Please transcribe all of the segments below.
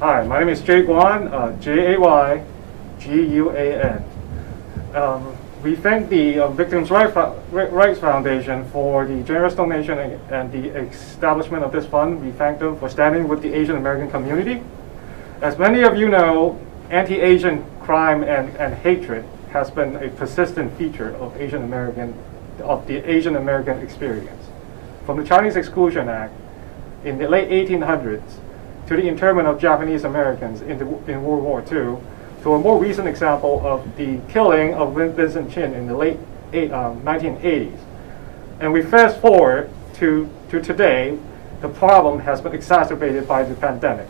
Hi, my name is Jay Guan, Jayguan. We thank the Victims' Rights Foundation for the generous donation and the establishment of this fund. We thank them for standing with the Asian American community. As many of you know, anti-Asian crime and hatred has been a persistent feature of the Asian American experience. From the Chinese Exclusion Act in the late 1800s to the internment of Japanese Americans in World War II, to a more recent example of the killing of Vincent Chin in the late 1980s. And we fast forward to today, the problem has been exacerbated by the pandemic.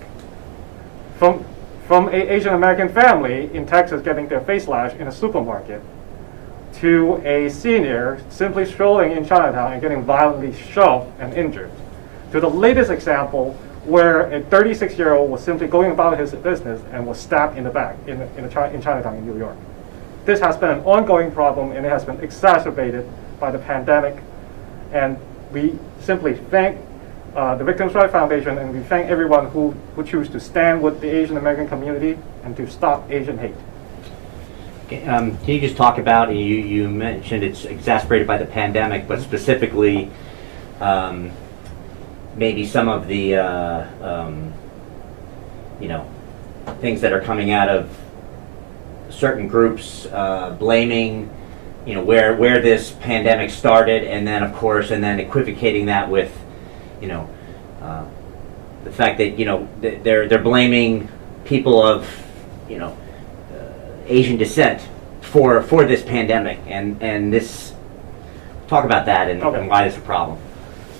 From an Asian American family in Texas getting their face lashed in a supermarket, to a senior simply strolling in Chinatown and getting violently shoved and injured, to the latest example where a 36-year-old was simply going about his business and was stabbed in the back in Chinatown in New York. This has been an ongoing problem, and it has been exacerbated by the pandemic. And we simply thank the Victims' Rights Foundation, and we thank everyone who choose to stand with the Asian American community and to stop Asian hate. Okay, can you just talk about, you mentioned it's exacerbated by the pandemic, but specifically maybe some of the things that are coming out of certain groups blaming where this pandemic started, and then of course equivocating that with the fact that they're blaming people of Asian descent for this pandemic, and this, talk about that and why it's a problem.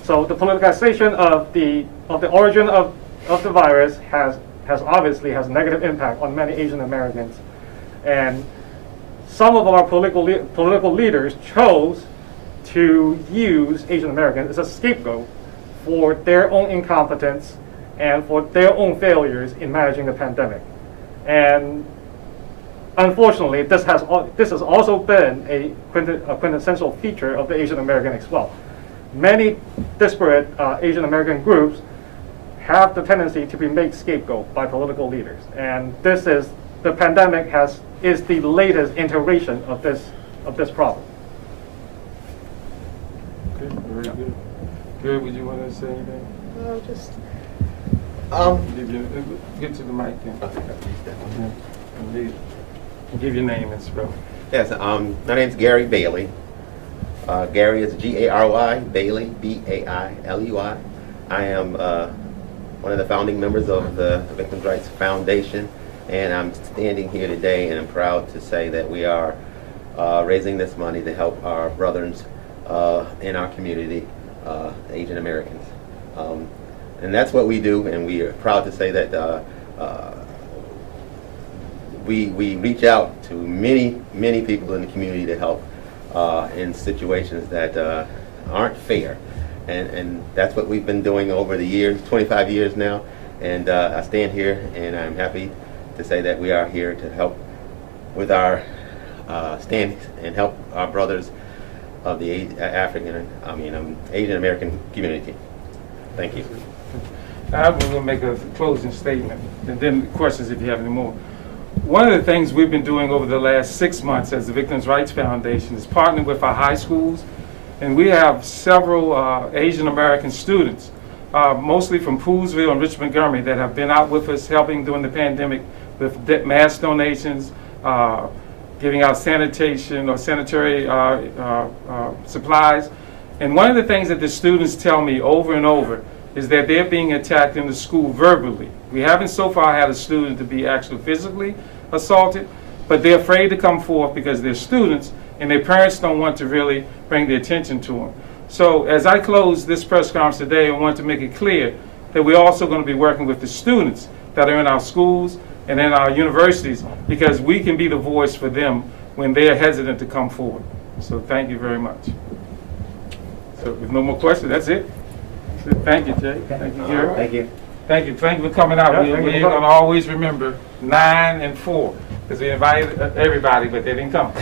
So the politicization of the origin of the virus has obviously has a negative impact on many Asian Americans, and some of our political leaders chose to use Asian Americans as a scapegoat for their own incompetence and for their own failures in managing the pandemic. And unfortunately, this has also been a quintessential feature of the Asian American as well. Many disparate Asian American groups have the tendency to be made scapegoat by political leaders, and the pandemic is the latest iteration of this problem. Okay, very good. Good. Would you want to say anything? No, just Get to the mic then. Give your name and spell. Yes, my name's Gary Bailey. Gary is G-A-R-Y, Bailey, B-A-I-L-E-Y. I am one of the founding members of the Victims' Rights Foundation, and I'm standing here today and I'm proud to say that we are raising this money to help our brothers in our community, Asian Americans. And that's what we do, and we are proud to say that we reach out to many people in the community to help in situations that aren't fair, and that's what we've been doing over the years, 25 years now. And I stand here and I'm happy to say that we are here to help with our standings and help our brothers of the Asian American community. Thank you. I'm going to make a closing statement, and then questions if you have any more. One of the things we've been doing over the last 6 months as the Victims' Rights Foundation is partnering with our high schools, and we have several Asian American students, mostly from Poolesville and Richmond Montgomery, that have been out with us helping during the pandemic with mass donations, giving out sanitation or sanitary supplies. And one of the things that the students tell me over and over is that they're being attacked in the school verbally. We haven't so far had a student to be actually physically assaulted, but they're afraid to come forth because they're students and their parents don't want to really bring their attention to them. So as I close this press conference today, I want to make it clear that we're also going to be working with the students that are in our schools and in our universities, because we can be the voice for them when they're hesitant to come forward. So thank you very much. So with no more questions, that's it. Thank you, Jay. Thank you, Gary. Thank you. Thank you. Thank you for coming out. Yeah, We're going to always remember 9 and 4, because we invited everybody, but they didn't come.